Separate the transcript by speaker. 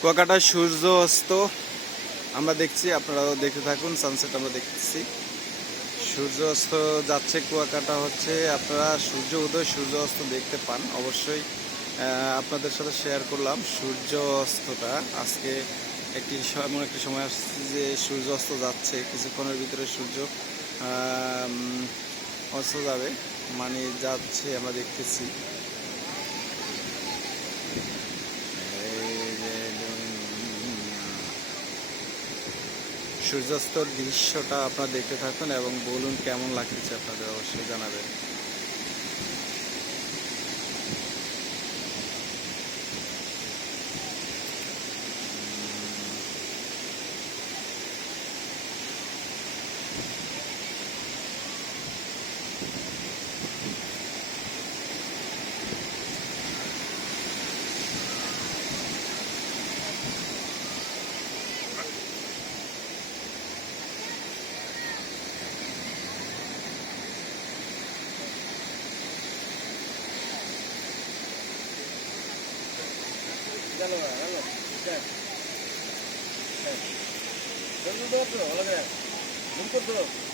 Speaker 1: কুয়াকাটা সূর্য অস্ত। আমরা দেখছি, আপনারাও দেখতে থাকুন সানসেট আমরা দেখতেছি। সূর্য অস্ত যাচ্ছে, কুয়াকাটা হচ্ছে, আপনারা সূর্য উদয়, সূর্য অস্ত দেখতে পান। অবশ্যই আপনাদের সাথে শেয়ার করলাম সূর্য অস্তটা। আজকে একটি এমন একটি সময় আসছে যে সূর্য অস্ত যাচ্ছে, কিছুক্ষণের ভিতরে সূর্য অস্ত যাবে। মানে যাচ্ছে, আমরা দেখতেছি। সূর্যাস্তর দৃশ্যটা আপনারা দেখতে থাকুন এবং বলুন কেমন লাগতেছে আপনাদের অবশ্যই জানাবেন।
Speaker 2: ಒಳಗಡೆ. ಮುಂಕುರ್ತು